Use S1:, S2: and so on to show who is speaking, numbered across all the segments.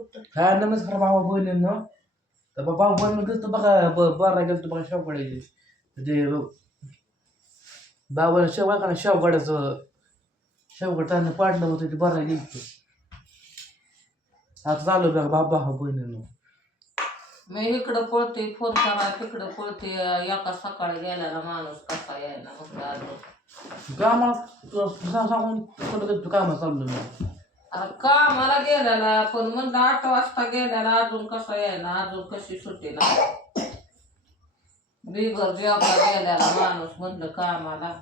S1: कुठं
S2: काय नमस्कार भावा बहिणींनो तर बा- भाऊ बहिण गेलतो बघा बारा गेलतो बघा शेवगाड्याची ते बाबा शेव का ना शेवगाड्याचं शेवगड त्यांना पाडलं होतं ते बरा गेलतो आता चालू बघा बाबा भाऊ बहिणींनो
S1: मी इकडं पळते फोन करा तिकडं पळते एका सकाळी गेलेला माणूस कसा यायला मग आलो
S2: कामाला सांगून कुठं गेलतो कामाला चाललो मी.
S1: कामाला गेलेला पण म्हणलं आठ वाजता गेलेला अजून कसा यायला? अजून कशी सुट्टी ना बिगर जेवता गेलेला माणूस म्हणलं कामाला.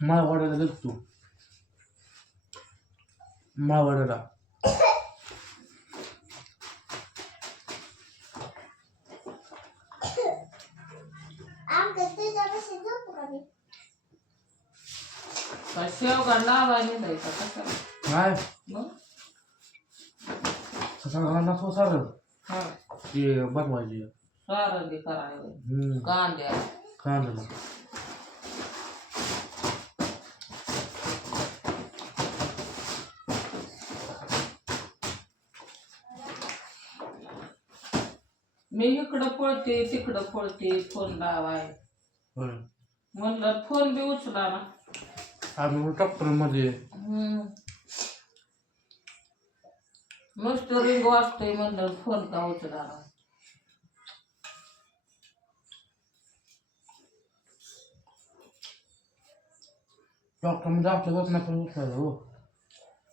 S2: माळवाड्याला गेलतो माळवाड्याला.
S1: काय शेवगा लावायला द्यायचा कसा
S2: काय? सकाळला तो सारं
S1: हा.
S2: ते बनवायचे.
S1: सारंगी करायला.
S2: हम्म.
S1: कांद्या
S2: कांदा.
S1: मी इकडं पळते तिकडं पळते फोन लावाय. म्हणलं फोन बी उचला ना.
S2: आम्ही ट्रॅक्टरमध्ये
S1: हम्म. नुसतं रिंग वाजतोय म्हणलं फोन का उचला ना
S2: ट्रॅक्टरमध्ये आपल्या वजना पण उठलाय हो.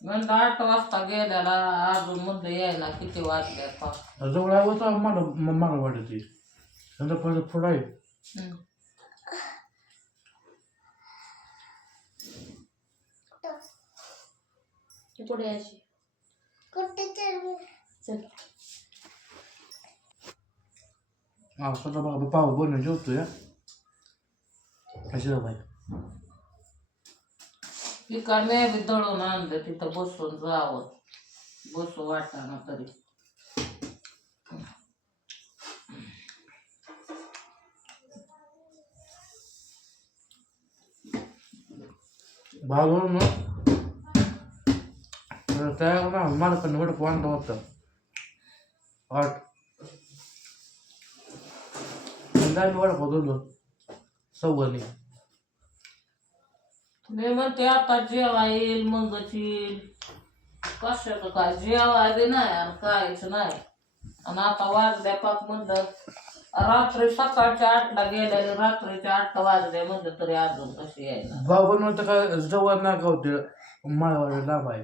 S1: म्हणलं आठ वाजता गेल्याला अजून म्हणलं यायला किती वाजले पा
S2: जवळ आहे होता मला मागं वाढते नंतर परत पुढं आहे.
S1: हम्म.
S3: अशी चल?
S2: स्वतः बघा पाव बनवून जेवतो या अशी बाई?
S1: मी बी दळून आणलं तिथं बसून जावं. बसू वाटाना तरी.
S2: भागवून मग? तयार ना मालकाने वडप आणलं होतं आठ काय वडप होतो सव्वानी
S1: मी म्हणते आता जेवा येईल मगच येईल. काय? जेवाय बी नाही आणि काहीच नाही. आणि आता वाजल्या पाक म्हणलं रात्री सकाळच्या आठला गेलेले रात्रीच्या आठला वाजल्या म्हणलं तरी अजून कशी यायला?
S2: भाऊ बनवतं का जवळ ना गावते माळवाडी लांब आहे.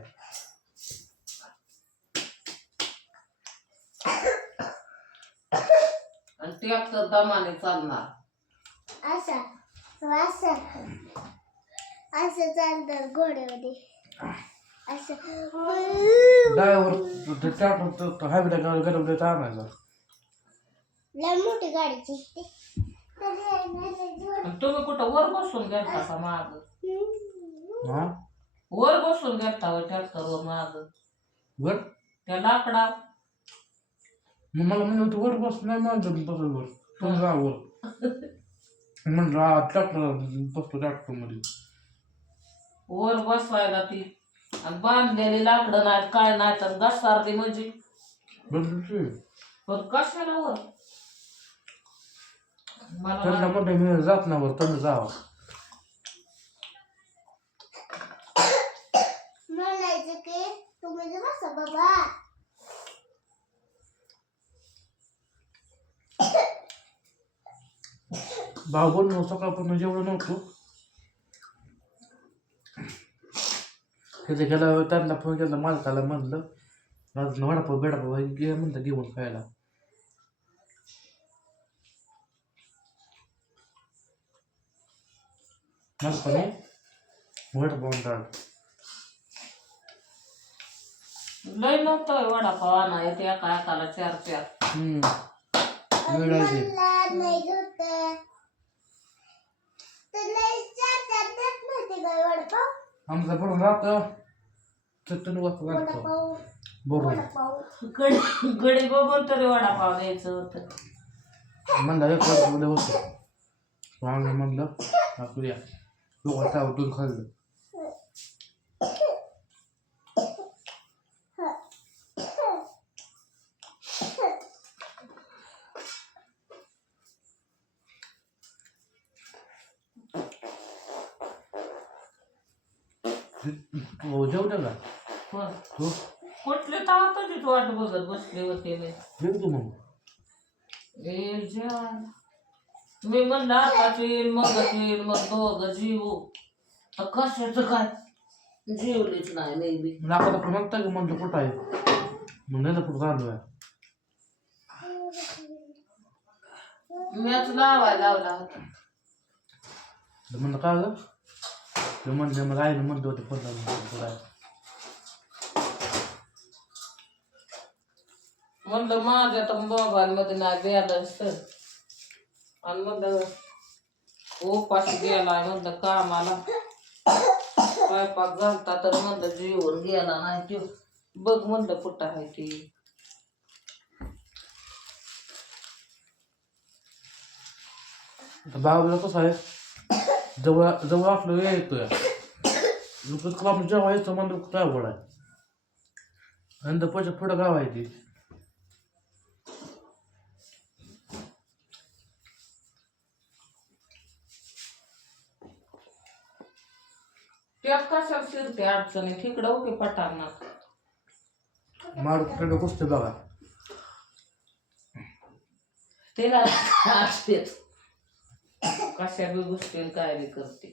S1: आणि ट्रॅक्टर दमाने चालणार.
S4: असं असं असं चालतं घोड्यामध्ये. असं.
S2: ड्रायव्हर ते ट्रॅक्टर हायवेला गाडी गरम देत आणायचा
S4: लय मोठी गाडीची
S1: आणि तुम्ही कुठं वर बसून गेलता का माग?
S2: हा?
S1: वर बसून गेलता वर ट्रॅक्टरवर माग?
S2: वर?
S1: त्या लाकडा
S2: मग मला म्हणलं तू वर बस नाही म्हणतो बस वर. तू जा वर. म्हणलं हा ट्रॅक्टर बसतो ट्रॅक्टरमध्ये.
S1: वर बसवायला ती. आणि बांधलेली लाकडं नाहीत काय नाही तर घसारली म्हणजे. पण कशाला वर? मला
S2: त्यांना
S1: नाही.
S2: मी जात ना वर तुम्ही जावा.
S4: म्हणायचं की तुम्ही जर बसा बाबा.
S2: भाऊ बनवून सकाळपासून जेवढं नव्हतं. तिथे गेला त्यांना फोन केला मालकाला म्हणलं अजून वडापाव बेडापाव घे म्हणलं घेऊन खायला. मालकाने वडापाव आणला.
S1: लय नव्हतं वडापाव आणा ते एका एकाला चार चार.
S2: हम्म
S4: नाही होत तर लय चार चार देत नव्हते काय वडापाव
S2: आमचा पण राहतं. चटणी वाजता लागतो बरोबर.
S4: वडापाव
S1: गडी गडी बघून तरी वडापाव द्यायचं होतं.
S2: म्हणलं एक होतं आम्ही म्हणलं करूया. दोघं तावटून खाल्लं. हो जेवढं का?
S1: पण
S2: हो.
S1: कुठले ताताचीच वाट बघत बसले होते मी
S2: जेवतो मग?
S1: येईल जेवायला मी म्हणलं आताच येईल मग येईल मग दोघं जीव. तर कशाचं काय? जीवलीच नाही नाही बी
S2: नाकाला पण म्हणता की म्हणलं कुठं आहे? म्हणलं कुठं चालू आहे?
S1: मीच लावायला लावला होता.
S2: तर म्हणलं काय ग? ते म्हणले मला आईनं म्हणलं होते फोन कुठं आहे
S1: म्हणलं माझ्या तर मोबाईल मध्ये नाही बॅलन्स तर आणि म्हणलं उपाशी गेलाय म्हणलं कामाला स्वयंपाक झालता तर म्हणलं जेवण गेला नाही तो बघ म्हणलं कुठं आहे ते
S2: आता बाबाला कसं आहे जवळ जवळ आपलं वेळ येतोय. लोक आपण जेव्हा यायचं म्हणलं कुठं अवघड आहे? आणि तर पैसे पुढं गाव आहे ती
S1: त्यात कशाला शिरते अडचणी? तिकडं ओके पटांगणात
S2: मारुतीकडे कुस्ते बघा.
S1: तिला असतेच. कशा बी गोष्टी काय बी करते.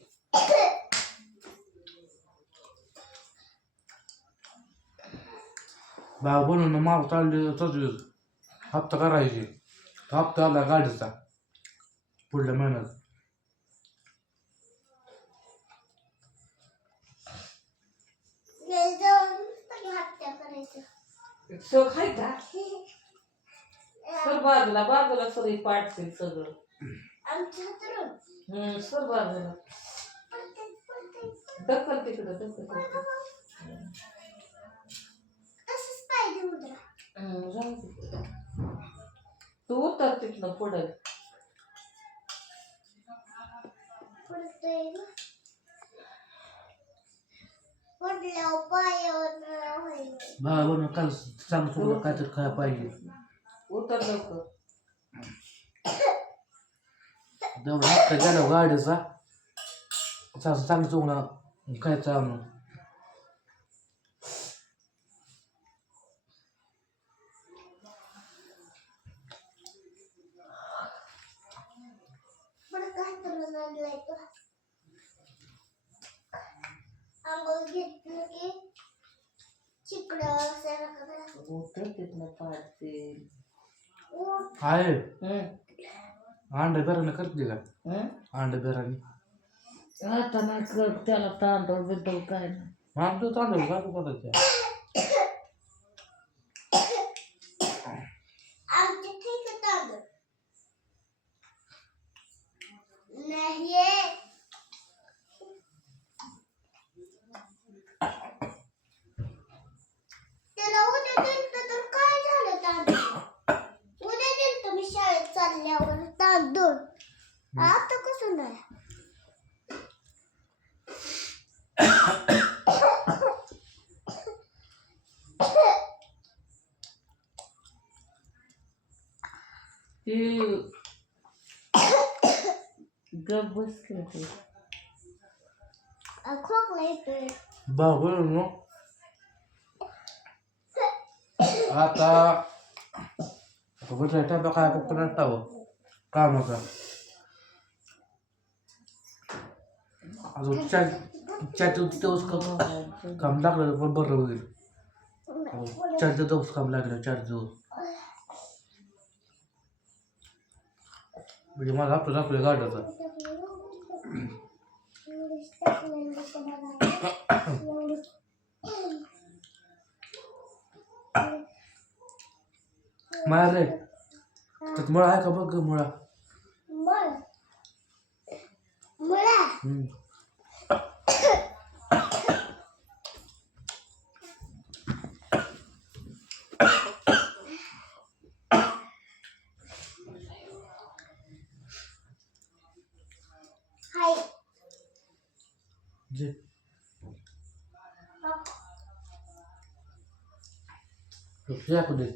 S2: बाबा बनवून माग चालले तसं हप्ता करायचे. हप्ता आला गाडीचा. पुढल्या महिन्यात.
S4: जाऊन नुसतं हत्या करायचं.
S1: सग हाय का? सर बाजूला बाजूला सगळी पाठतील सगळं. हम्म सर बाजूला. ढकल तिकडं ढकल. तू उतर तिथनं पुढे.
S4: पडतंय ना. पडल्यावर पायावर होईल
S2: बाबा बनवून काल चांगलं चुकलं काहीतरी खायला पाहिजे.
S1: उतर लवकर.
S2: तेवढं हप्ता गेला गाडीचा चांगलं चांगलं चुकलं काय चांगलं
S4: पण काय करून आणलाय तो आंघोळ घेतलं की चिकडं असायला का बरं?
S1: उतर तिथनं पाठतील
S4: ऊठ.
S2: आहे
S1: हम्म
S2: अंडे बिर्याणी करते का
S1: हम्म
S2: अंडे बिर्याणी
S1: आता नाही कर त्याला तांदूळ बिंदूळ काय नाही
S2: अंडे चालू काय करायचं
S4: आमचे ठीक आहे तांदूळ नाही त्याला उद्या दिलतं तर काय झालं तांदूळ उद्या दिलतं मी शाळेत चालल्यावर तांदूळ आता कसं नाही
S1: ते गप बस की ते.
S4: आ, खोकला येतोय
S2: बाबा नो आता बघा टाका काय कुठं टाकावं कामाचा अजून चार चार दिवस काम काम लागलं पण बरं होईल चार्जर चार काम लागलं चार्जर म्हणजे मला हप्ता दाखवला गाड्याचा माया रे त्यात मुळा आहे का बघ ग मुळा
S4: मुळा
S2: Kufia Saya
S4: aku
S2: ada.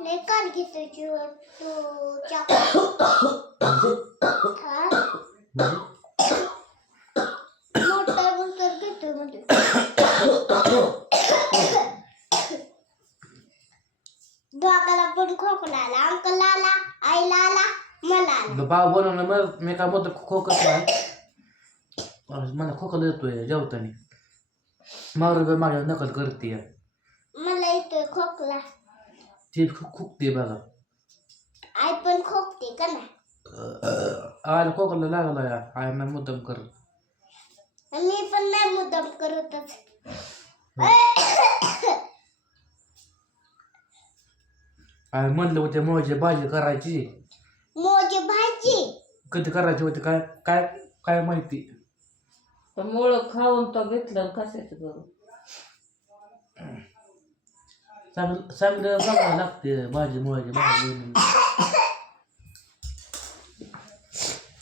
S4: लय काढ घेतोय तू मोठा घेतोय पण खोकला आला अंकल आला आईला आला मला आला
S2: बाबा बनवलं मग मी काय म्हणतो खोकत नाही मला खोकला येतोय जेवताना मावर माझ्या नकल करते
S4: मला येतोय खोकला
S2: ती खु- खुकते बघा.
S4: आई पण खोकते का ना
S2: आयला खोकला लागला या. आय ना मुद्दाम कर
S4: मी पण नाही मुद्दाम करतच.
S2: आय म्हणलं होते मोजे भाजी करायची.
S4: मोजी भाजी?
S2: कधी करायची होती काय काय काय माहिती?
S1: तर मुळं खाऊन तर घेतलं कशाचं करू?
S2: चांगलं चांगलं बघावं लागते भाजी मुळाची भाजी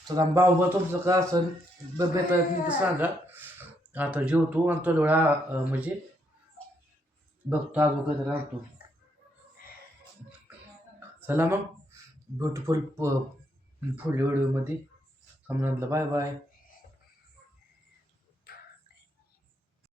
S2: चला भाऊ तुमचं का असं बेता येत ते सांगा. आता जेवतो आणि थोड्या वेळा म्हणजे बघतो आज काहीतरी आणतो चला मग ब्युटिफुल पुढल्या व्हिडिओमध्ये समजा बाय बाय